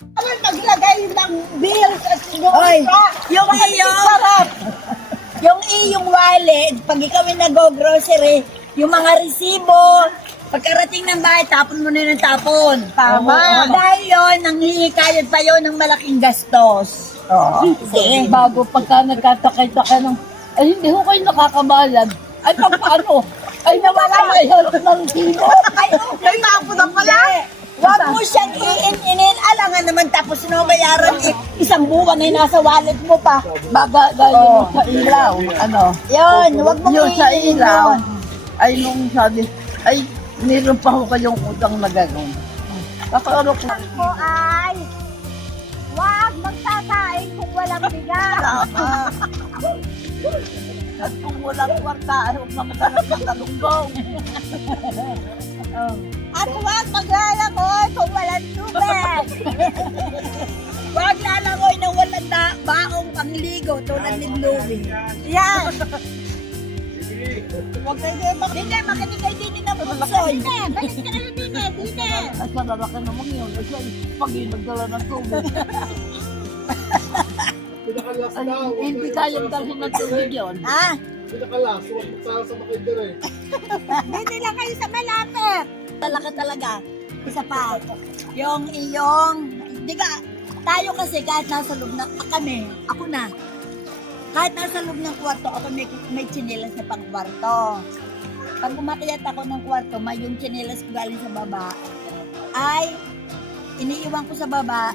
Ano naglagay ng bills at Oy, yung sarap. yung iyong wallet, pag ikaw ay nag-grocery, yung mga resibo, pagkarating ng bahay, tapon mo na ng tapon. Tama. Dahil yun, nanghihikayat pa yun ng malaking gastos. Sige. Bago pagka nagkatakay-takay ng, ay hindi ko kayo nakakabalag. Ay paano? Ay nawala na yun ng sino. Ay, May tapo na pala. Huwag mo siyang iin-inin. Alangan naman tapos no, bayaran isang buwan ay nasa wallet mo pa. Baga galing mo sa ilaw. Ano? Yun, huwag mong Yung sa iin ilaw, yun. ay nung sabi, ay meron pa ho kayong utang na gano'n. Kakalo ko. ko ay huwag magsasaing kung walang bigas. At kung walang kwarta, ayaw na magkalat ng talunggong. At huwag maglalangoy kung walang tubig. Huwag lalangoy ng walang baong pangligo tulad ni Bluey. Yan. Huwag kayo makinig kayo din ng pusoy. Balik ka na din eh, dine. Ay, sa lalaki naman yun. Ay, pag nagdala ng tubig. Pinakalas Ay, daw. hindi kayang dalhin ng tubig yun. Ha? Pinakalas. Huwag sa makinder eh. Hindi lang kayo sa malapit. Talaga talaga. Isa pa. Yung iyong, di ka, tayo kasi kahit nasa loob ng, kami, ako na. Kahit nasa loob ng kwarto, ako may tsinelas na pang kwarto. Pag umakyat ako ng kwarto, may yung tsinelas ko galing sa baba, ay iniiwan ko sa baba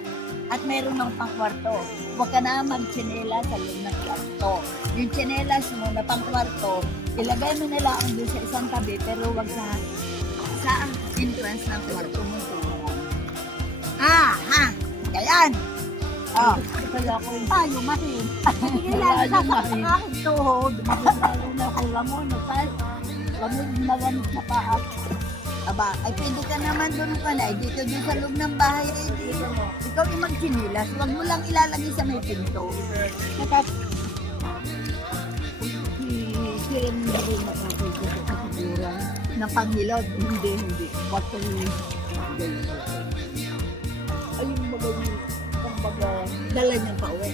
at mayroon ng pang kwarto. Huwag ka na magtsinelas sa loob ng kwarto. Yung tsinelas mo na pang kwarto, ilagay mo na lang doon sa isang tabi, pero huwag sa entrance ng kwarto mo. Ha? Ganyan. Oh. Kaya ko yung Tayo mahin. Sige lang, Tayo sasakit mahin. ang aking tuhod. lalo na kung lamon. Lamon na lang sa paa. Aba, ay pwede ka naman doon ka na. Dito din sa loob ng bahay, ay dito. Ikaw yung magchinilas. Huwag mo lang ilalagay sa may pinto. Sila na rin nakakita sa kasiguran. Ng panghilod. Hindi. Bato ni ay yung mga yung kumbaga Dala niyang pauwi.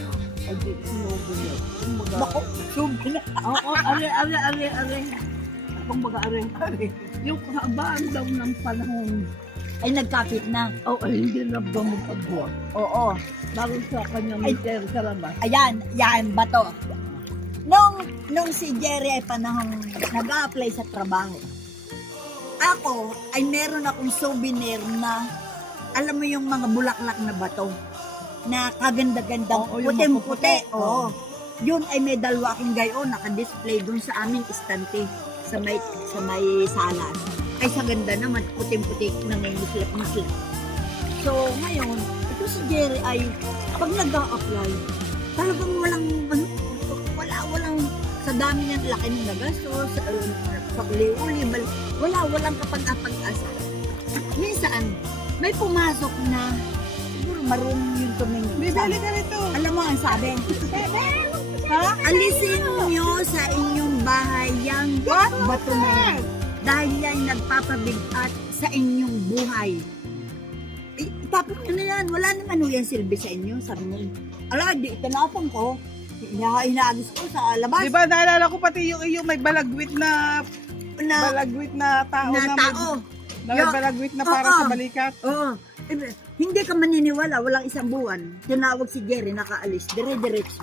ay di sinubo niya. Kumbaga Bako, subi na. oo, are. Kumbaga are. Yung kahabaan daw ng panahon Ay nagkapit na. ay hindi na ba magpagbuhat. Oo. Bago sa kanyang mister sa labas. Ayan, yan, bato. Nung si Jerry ay panahon nag-a-apply sa trabaho, ako ay meron akong souvenir na, alam mo yung mga bulaklak na bato, na kaganda-gandang Oo, yung puti-puti. mapuputi. Oo. Yun ay may dalawa akong gayon, naka-display dun sa aming istante, sa may salas. Ay sa ganda naman, puti-puti na may muslap-muslap. So ngayon, ito si Jerry ay, pag nag-a-apply, talagang walang sa dami ng laki ng nagastos, sa uli-uli, walang kapag-asa. Minsan, may pumasok na, siguro marunong yung tumingin. Bibili ka nito. Alam mo ang sabi? Ha? Alisin niyo sa inyong bahay yung bato na yan. Dahil yan nagpapabigat sa inyong buhay. Tapos na yan, wala naman yan silbi sa inyo. Sabi mo, ala, di itanapon ko. Inaagis ko sa labas. Di ba naalala ko pati yung may balagwit na tao na tao. may balagwit na para Oo. sa balikat. Oo. Hindi ka maniniwala, walang isang buwan. Tinawag si Jerry, nakaalis. Dire-diretso.